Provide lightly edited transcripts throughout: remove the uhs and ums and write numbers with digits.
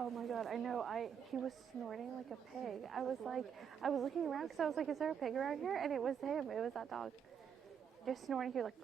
Oh my god, I know, he was snorting like a pig. I was looking around because I was like, is there a pig around here? And it was him, it was that dog. Just snorting, he was like...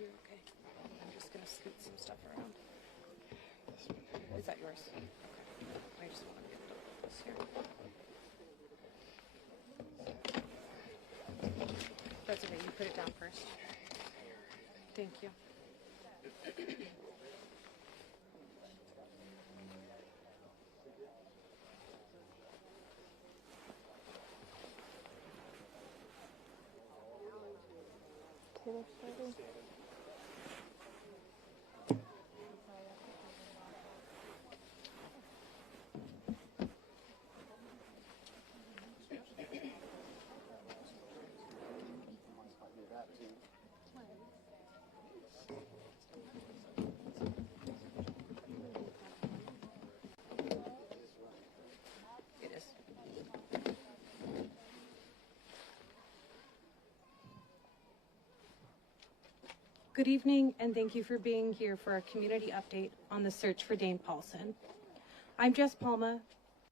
Okay. I'm just going to scoot some stuff around. Is that yours? Okay. I just want to get this here. That's okay. You put it down first. Thank you. Taylor starting. It is. Good evening, and thank you for being here for a community update on the search for Dane Paulson. I'm Jess Palma,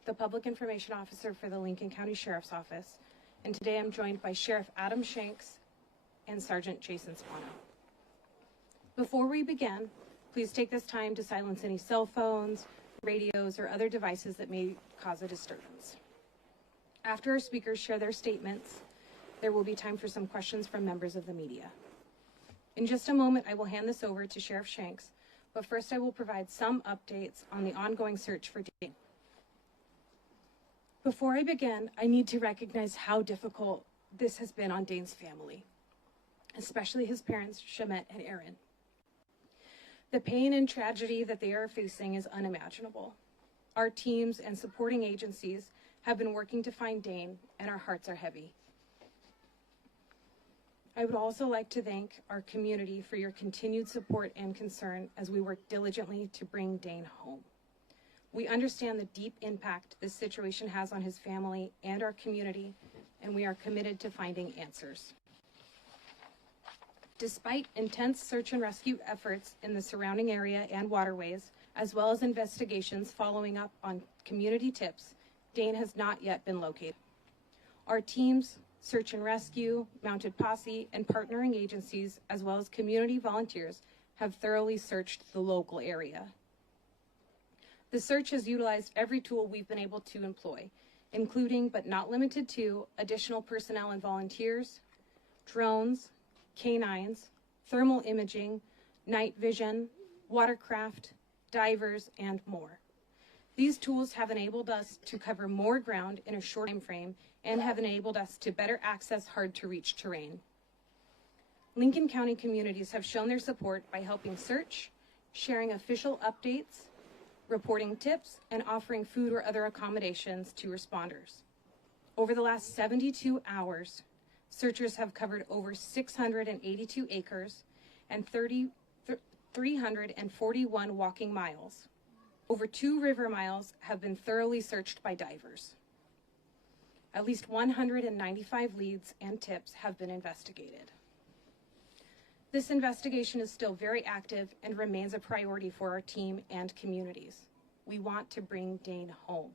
the Public Information Officer for the Lincoln County Sheriff's Office, and today I'm joined by Sheriff Adam Shanks and Sergeant Jason Spano. Before we begin, please take this time to silence any cell phones, radios, or other devices that may cause a disturbance. After our speakers share their statements, there will be time for some questions from members of the media. In just a moment, I will hand this over to Sheriff Shanks, but first I will provide some updates on the ongoing search for Dane. Before I begin, I need to recognize how difficult this has been on Dane's family, especially his parents, Shamet and Aaron. The pain and tragedy that they are facing is unimaginable. Our teams and supporting agencies have been working to find Dane, and our hearts are heavy. I would also like to thank our community for your continued support and concern as we work diligently to bring Dane home. We understand the deep impact this situation has on his family and our community, and we are committed to finding answers. Despite intense search and rescue efforts in the surrounding area and waterways, as well as investigations following up on community tips, Dane has not yet been located. Our teams, search and rescue, mounted posse, and partnering agencies, as well as community volunteers, have thoroughly searched the local area. The search has utilized every tool we've been able to employ, including but not limited to additional personnel and volunteers, drones, canines, thermal imaging, night vision, watercraft, divers, and more. These tools have enabled us to cover more ground in a short time frame and have enabled us to better access hard-to-reach terrain. Lincoln County communities have shown their support by helping search, sharing official updates, reporting tips, and offering food or other accommodations to responders. Over the last 72 hours, searchers have covered over 682 acres and 341 walking miles. Over 2 river miles have been thoroughly searched by divers. At least 195 leads and tips have been investigated. This investigation is still very active and remains a priority for our team and communities. We want to bring Dane home.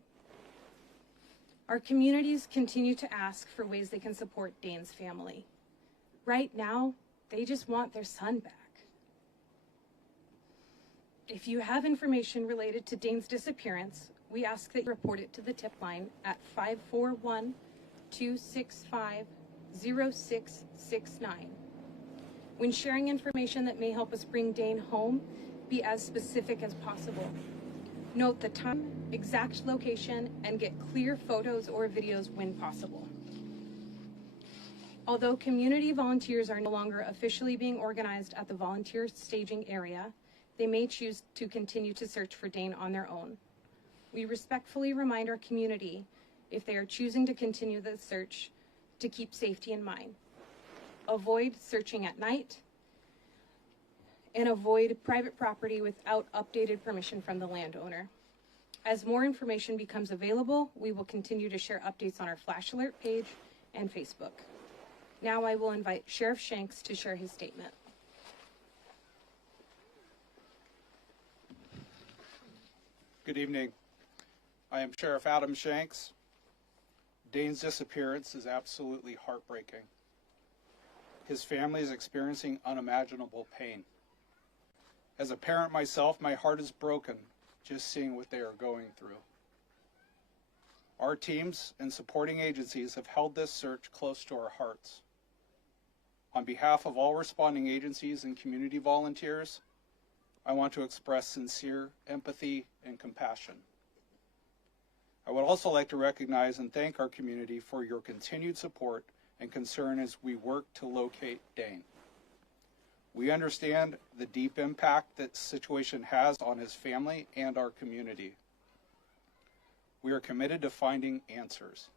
Our communities continue to ask for ways they can support Dane's family. Right now, they just want their son back. If you have information related to Dane's disappearance, we ask that you report it to the tip line at 265-0669. When sharing information that may help us bring Dane home, be as specific as possible. Note the time, exact location, and get clear photos or videos when possible. Although community volunteers are no longer officially being organized at the volunteer staging area, they may choose to continue to search for Dane on their own. We respectfully remind our community, if they are choosing to continue the search, to keep safety in mind. Avoid searching at night, and avoid private property without updated permission from the landowner. As more information becomes available, we will continue to share updates on our Flash Alert page and Facebook. Now I will invite Sheriff Shanks to share his statement. Good evening. I am Sheriff Adam Shanks. Dane's disappearance is absolutely heartbreaking. His family is experiencing unimaginable pain. As a parent myself, my heart is broken just seeing what they are going through. Our teams and supporting agencies have held this search close to our hearts. On behalf of all responding agencies and community volunteers, I want to express sincere empathy and compassion. I would also like to recognize and thank our community for your continued support and concern as we work to locate Dane. We understand the deep impact that situation has on his family and our community. We are committed to finding answers.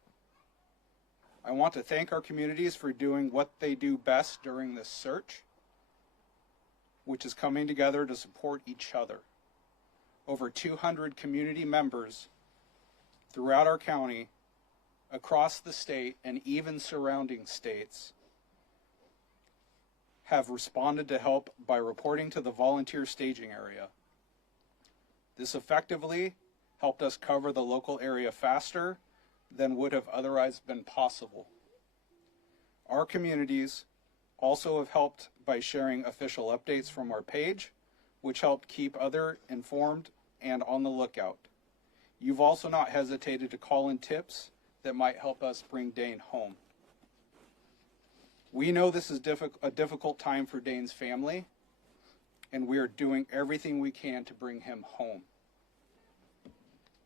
I want to thank our communities for doing what they do best during this search, which is coming together to support each other. Over 200 community members throughout our county, across the state, and even surrounding states have responded to help by reporting to the volunteer staging area. This effectively helped us cover the local area faster than would have otherwise been possible. Our communities also have helped by sharing official updates from our page, which helped keep others informed and on the lookout. You've also not hesitated to call in tips that might help us bring Dane home. We know this is a difficult time for Dane's family, and we are doing everything we can to bring him home.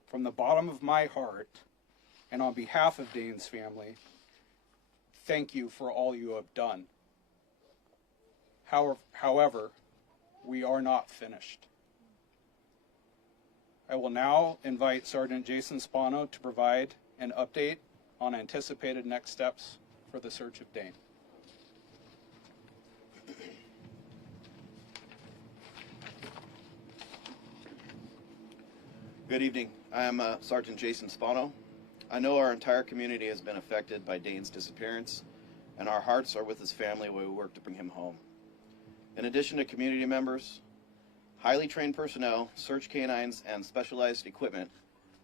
From the bottom of my heart, and on behalf of Dane's family, thank you for all you have done. However, we are not finished. I will now invite Sergeant Jason Spano to provide an update on anticipated next steps for the search of Dane. Good evening. I am Sergeant Jason Spano. I know our entire community has been affected by Dane's disappearance, and our hearts are with his family while we work to bring him home. In addition to community members, highly trained personnel, search canines, and specialized equipment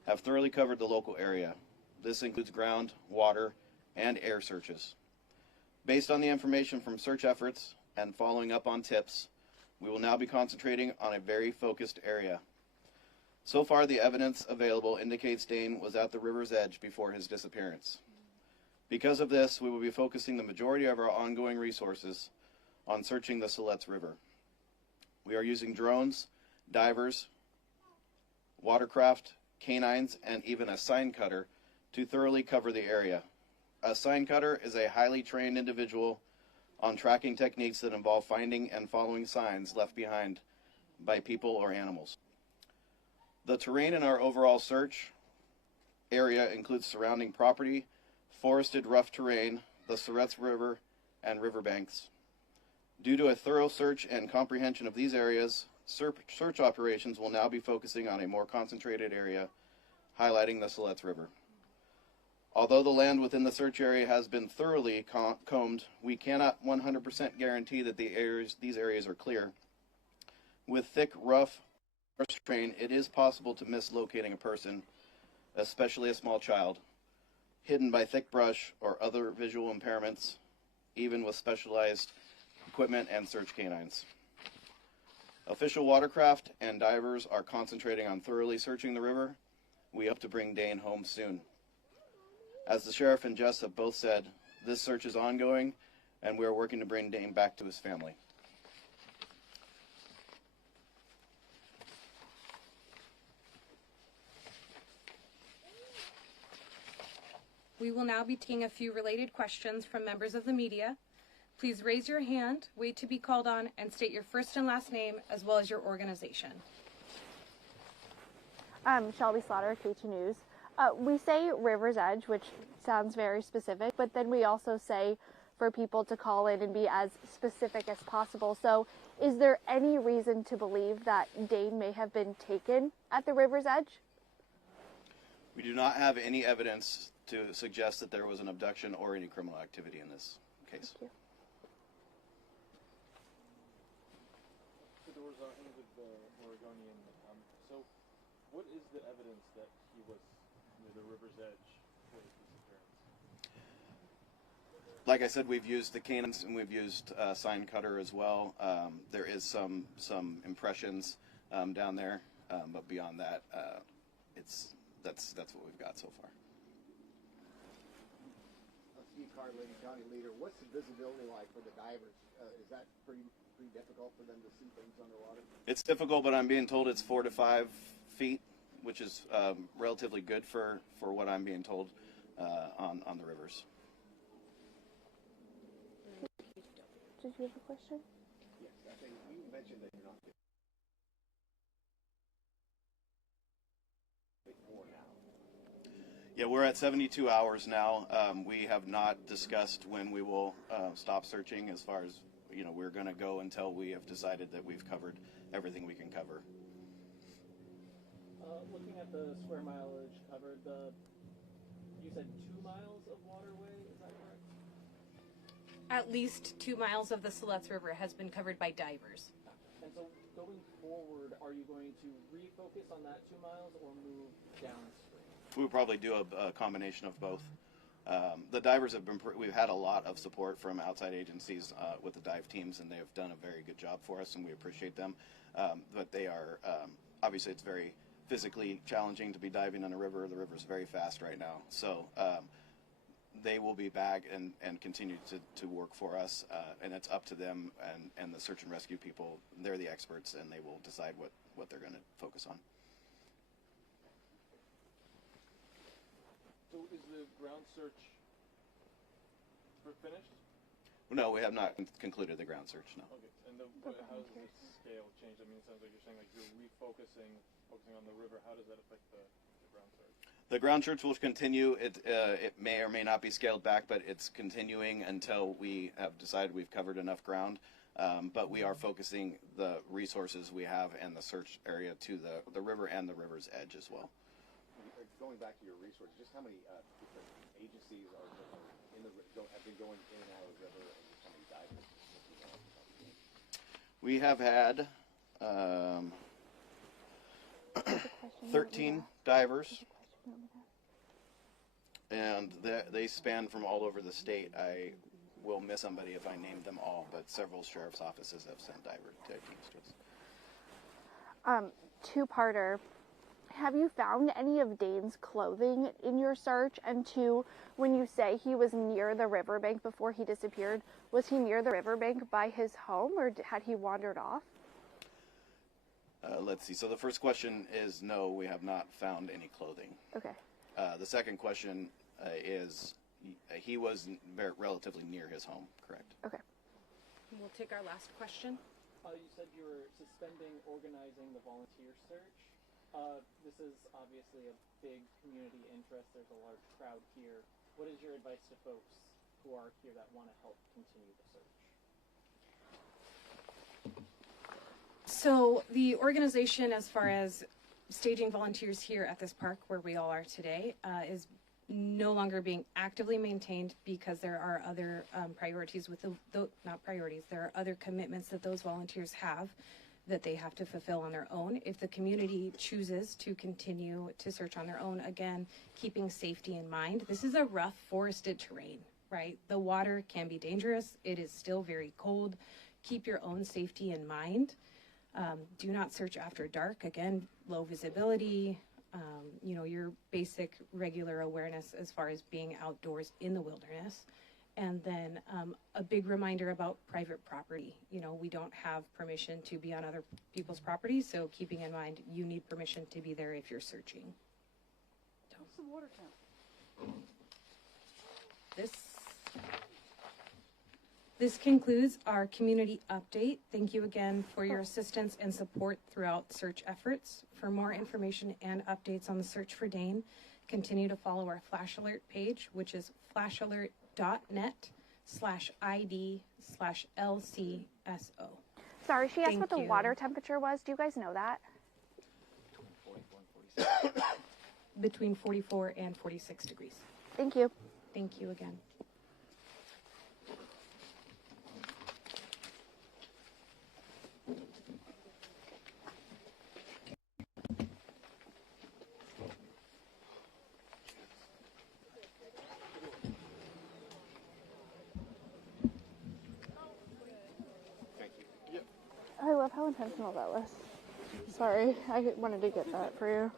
have thoroughly covered the local area. This includes ground, water, and air searches. Based on the information from search efforts and following up on tips, we will now be concentrating on a very focused area. So far, the evidence available indicates Dane was at the river's edge before his disappearance. Because of this, we will be focusing the majority of our ongoing resources on searching the Siletz River. We are using drones, divers, watercraft, canines, and even a sign cutter to thoroughly cover the area. A sign cutter is a highly trained individual on tracking techniques that involve finding and following signs left behind by people or animals. The terrain in our overall search area includes surrounding property, forested rough terrain, the Siletz River, and riverbanks. Due to a thorough search and comprehension of these areas, search operations will now be focusing on a more concentrated area, highlighting the Siletz River. Although the land within the search area has been thoroughly combed, we cannot 100% guarantee that these areas are clear. With thick, rough terrain, it is possible to miss locating a person, especially a small child, hidden by thick brush or other visual impairments, even with specialized equipment and search canines. Official watercraft and divers are concentrating on thoroughly searching the river. We hope to bring Dane home soon. As the sheriff and Jess have both said, this search is ongoing, and we are working to bring Dane back to his family. We will now be taking a few related questions from members of the media. Please raise your hand, wait to be called on, and state your first and last name as well as your organization. Shelby Slaughter, Katu News. We say River's Edge, which sounds very specific, but then we also say for people to call in and be as specific as possible. So is there any reason to believe that Dane may have been taken at the River's Edge? We do not have any evidence to suggest that there was an abduction or any criminal activity in this case. Thank you. So there was with the Oregonian. So what is the evidence that he was near the river's edge for his disappearance? Like I said, we've used the canines and we've used sign cutter as well. There is some impressions down there, but beyond that, that's what we've got so far. Steve Carlin, County Leader. What's the visibility like for the divers? Is that pretty difficult for them to see things underwater? It's difficult, but I'm being told it's 4 to 5 feet, which is relatively good for what I'm being told on the rivers. Did you have a question? Yes, I think you mentioned that you're not getting more now. Yeah, we're at 72 hours now. We have not discussed when we will stop searching. As far as, we're going to go until we have decided that we've covered everything we can cover. Looking at the square mileage covered, you said 2 miles of waterway, is that correct? At least 2 miles of the Siletz River has been covered by divers. And so going forward, are you going to refocus on that 2 miles or move downstream? We'll probably do a combination of both. The divers have been, we've had a lot of support from outside agencies with the dive teams, and they have done a very good job for us, and we appreciate them. But they are, obviously it's very physically challenging to be diving in a river. The river's very fast right now. So they will be back and continue to work for us, and it's up to them and the search and rescue people. They're the experts, and they will decide what they're going to focus on. So is the ground search finished? No, we have not concluded the ground search, no. Okay, and how does the scale change? I mean, it sounds like you're saying like you're focusing on the river. How does that affect the ground search? The ground search will continue. It may or may not be scaled back, but it's continuing until we have decided we've covered enough ground. But we are focusing the resources we have and the search area to the river and the river's edge as well. Going back to your resources, just how many different agencies have been going in and out of the river, and how many divers? We have had 13 divers, and they span from all over the state. I will miss somebody if I name them all, but several sheriff's offices have sent diver teams to us. Two-parter. Have you found any of Dane's clothing in your search? And two, when you say he was near the riverbank before he disappeared, was he near the riverbank by his home, or had he wandered off? Let's see. So the first question is no, we have not found any clothing. Okay. The second question is he was relatively near his home, correct? Okay. We'll take our last question. You said you were suspending organizing the volunteer search. This is obviously a big community interest. There's a large crowd here. What is your advice to folks who are here that want to help continue the search? So the organization, as far as staging volunteers here at this park where we all are today, is no longer being actively maintained because there are other priorities with not priorities. There are other commitments that those volunteers have that they have to fulfill on their own. If the community chooses to continue to search on their own, again, keeping safety in mind. This is a rough forested terrain, right? The water can be dangerous. It is still very cold. Keep your own safety in mind. Do not search after dark. Again, low visibility. you know, your basic regular awareness as far as being outdoors in the wilderness. And then a big reminder about private property. You know, we don't have permission to be on other people's property, so keeping in mind you need permission to be there if you're searching. What's the water temp? This concludes our community update. Thank you again for your assistance and support throughout search efforts. For more information and updates on the search for Dane, continue to follow our Flash Alert page, which is flashalert.net/ID/LCSO. Sorry, she asked Thank what the you. water temperature was. Do you guys know that? Between 44 and 46 degrees. Thank you. Thank you again. I love how intentional that was. Sorry, I wanted to get that for you.